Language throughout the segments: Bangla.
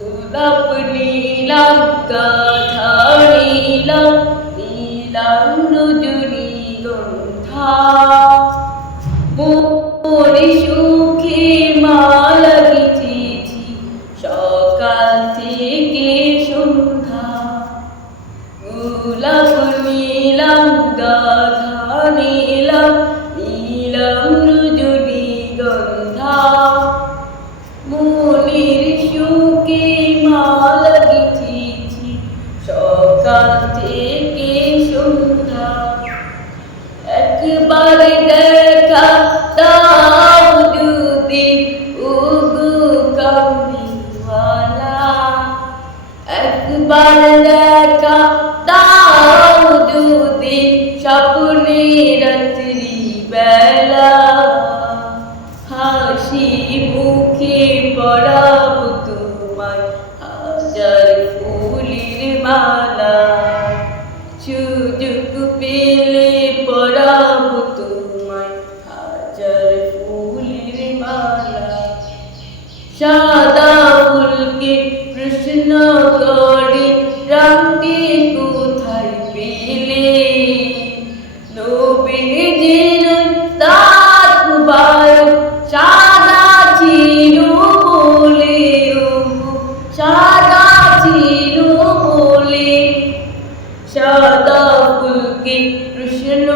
গোলাপ নীলাম গাধা নীলাম নীলাম রজনীগন্ধা মোরে সুখে মালা গেঁথেছি সকাল থেকে সন্ধ্যা। গোলাপ নীলাম গাধা নীলাম নীলাম রজনীগন্ধা মনের সুখে মালা গেঁথেছি সকাল থেকে সন্ধ্যা। একবার দেখা দাও যদি ওগো কামলিওয়ালা, একবার দেখা দাও যদি স্বপ্নে রাত্রি বেলা, হাসি মুখে পরাবো তোমায় হাজার ফুলের মালা, সুযোগ পেলে পরাবো তোমায় হাজার ফুলের মালা। সাদা ফুলকে প্রশ্ন করে রঙটি কোথায় পেলে, নবীজির দাঁত মুবারক সাদা ছিল বলে, সাদা ছিল বলে। সাদা ফুলকে প্রশ্ন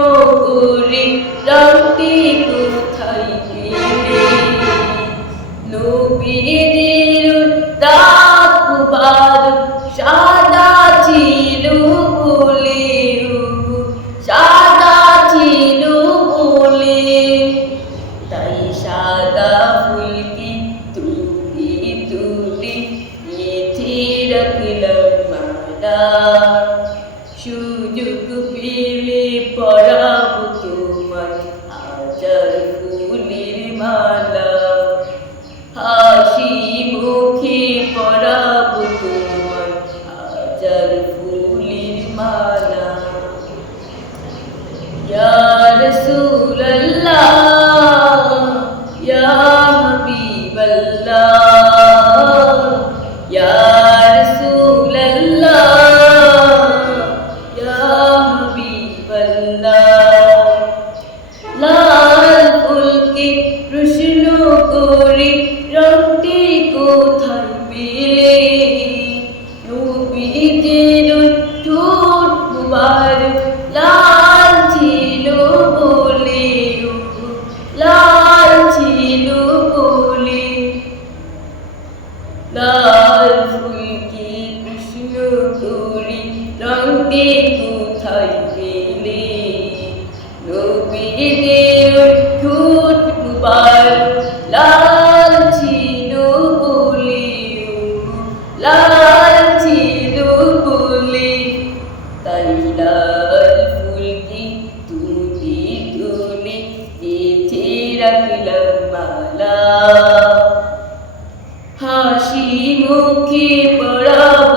করে রঙটি কোথায় পেলে, নবীজির দাঁত মুবারক সাদা ছিল বলে, সাদা ছিল বলে। তাই সাদা ফুলকে তুলে তুলে গেঁথে রাখলাম মালা, সুযোগ পেলে পরাবো তোমায় হাজার ফুলের মালা, হাসি মুখে পরাবো তোমায় হাজার ফুলের মালা। ইয়া রাসূলুল্লাহ ইয়া হাবিবাল্লাহ, ইয়া রাসূলুল্লাহ ইয়া হাবিবাল্লাহ। লাল ফুলকে প্রশ্ন করে রঙটি কোথায় পেলে, নবীজির ঠোঁট মুবারক লাল ছিল বলে, লাল ছিল বলে। লাল ফুলকে প্রশ্ন করে রঙটি কোথায় পেলে, নবীজির ঠোঁট মুবারক লাল ছিল বলে, লাল ছিল বলে। তাই লাল ফুলকে তুলে তুলে গেঁথে রাখলাম মালা, হাসি মুখে পরাবো